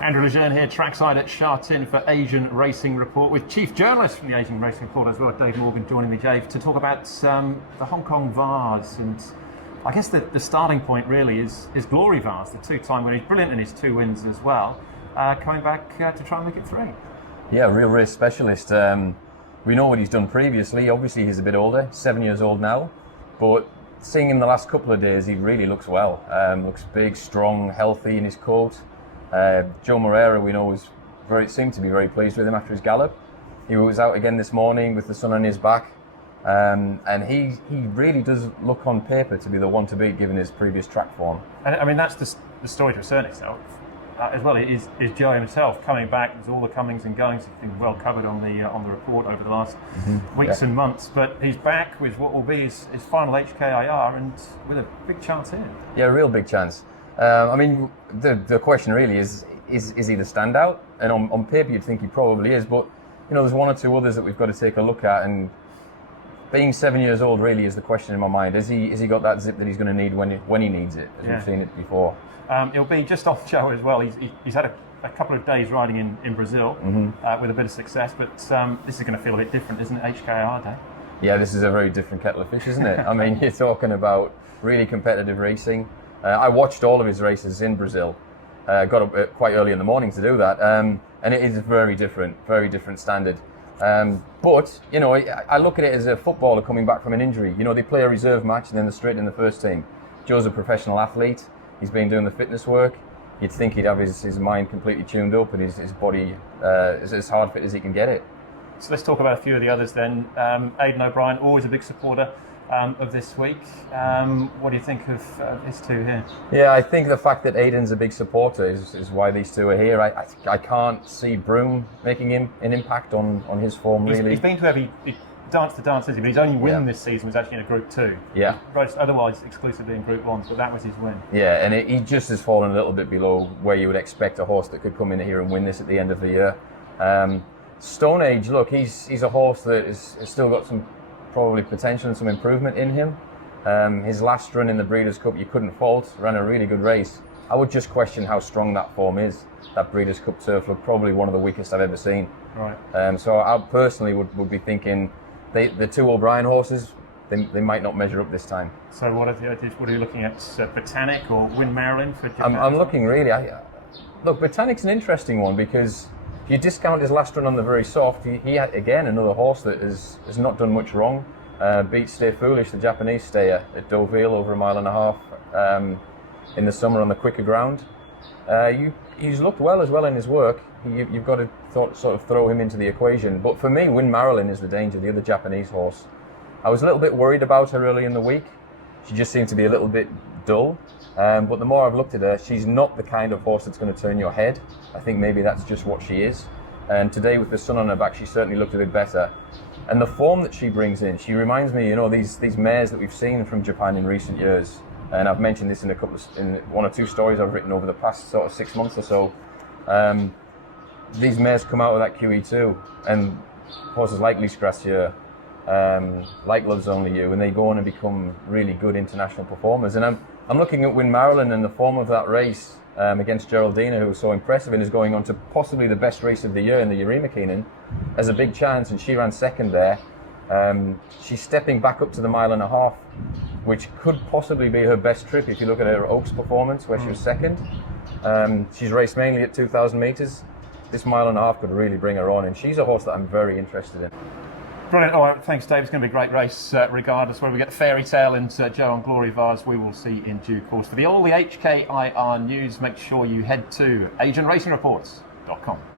Andrew Jeune here, trackside at Sha Tin for Asian Racing Report, with chief journalist from the Asian Racing Report as well, Dave Morgan, joining me, Dave, to talk about the Hong Kong Vase. And I guess the starting point really is Glory Vase, the two-time winner. He's brilliant in his two wins as well, coming back to try and make it three. Yeah, real race specialist. We know what he's done previously. Obviously, he's a bit older, 7 years old now, but seeing him the last couple of days, he really looks well. Looks big, strong, healthy in his coat. Joe we know, seemed to be very pleased with him after his gallop. He was out again this morning with the sun on his back, and he really does look on paper to be the one to beat given his previous track form. And I mean, that's the story to a certain extent. As well, is Joe himself coming back. There's all the comings and goings. He's been well covered on the report over the last weeks and months. But he's back with what will be his final HKIR, and with a big chance here. Yeah, a real big chance. I mean, the question really is he the standout? And on paper, you'd think he probably is. But you know, there's one or two others that we've got to take a look at. And being 7 years old really is the question in my mind. Has he got that zip that he's going to need when he needs it? As we've seen it before. It'll be just off Joe as well. He's had a couple of days riding in Brazil with a bit of success, but this is going to feel a bit different, isn't it? HKIR day. Yeah, this is a very different kettle of fish, isn't it? I mean, you're talking about really competitive racing. I watched all of his races in Brazil. Got up quite early in the morning to do that, and it is very different standard. But you know, I look at it as a footballer coming back from an injury. You know, they play a reserve match and then they're straight in the first team. Joe's a professional athlete. He's been doing the fitness work. You'd think he'd have his mind completely tuned up and his body as hard fit as he can get it. So let's talk about a few of the others then. Aidan O'Brien, always a big supporter of this week. What do you think of these two here? Yeah, I think the fact that Aidan's a big supporter is why these two are here. I can't see Broome making an impact on his form, really. He's been to every dance to dance, isn't he? But his only win this season was actually in a Group 2. Yeah. He raced otherwise exclusively in Group 1, so that was his win. Yeah, and he just has fallen a little bit below where you would expect a horse that could come in here and win this at the end of the year. Stone Age, look, he's a horse that has still got some probably potential and some improvement in him. His last run in the Breeders' Cup, you couldn't fault, ran a really good race. I would just question how strong that form is. That Breeders' Cup turf looked probably one of the weakest I've ever seen. Right. So I personally would be thinking the two O'Brien horses, they might not measure up this time. So what are you looking at? Botanic or Win Marilyn for Japan? I'm looking really. Look, Botanic's an interesting one because if you discount his last run on the very soft, he had, again, another horse that has not done much wrong. Beat Stay Foolish, the Japanese stayer, at Deauville over 1.5 miles in the summer on the quicker ground. He's looked well as well in his work. You've got to sort of throw him into the equation. But for me, Win Marilyn is the danger, the other Japanese horse. I was a little bit worried about her early in the week. She just seemed to be a little bit dull. But the more I've looked at her, she's not the kind of horse that's going to turn your head. I think maybe that's just what she is. And today, with the sun on her back, she certainly looked a bit better. And the form that she brings in, she reminds me, you know, these mares that we've seen from Japan in recent years. And I've mentioned this in one or two stories I've written over the past sort of 6 months or so. These mares come out of that QE2, and horses like Lys Gracieux, like Love's Only You, and they go on and become really good international performers. And I'm looking at Win Marilyn and the form of that race against Geraldina, who was so impressive and is going on to possibly the best race of the year in the Yarima Keenan, as a big chance, and she ran second there. She's stepping back up to the 1.5 miles, which could possibly be her best trip if you look at her Oaks performance, where she was second. She's raced mainly at 2,000 metres. This 1.5 miles could really bring her on, and she's a horse that I'm very interested in. Brilliant. All right, thanks, Dave. It's going to be a great race, regardless. Whether we get the fairy tale and Joe on Glory Vase, we will see in due course. For all the HKIR news, make sure you head to AsianRacingReports.com.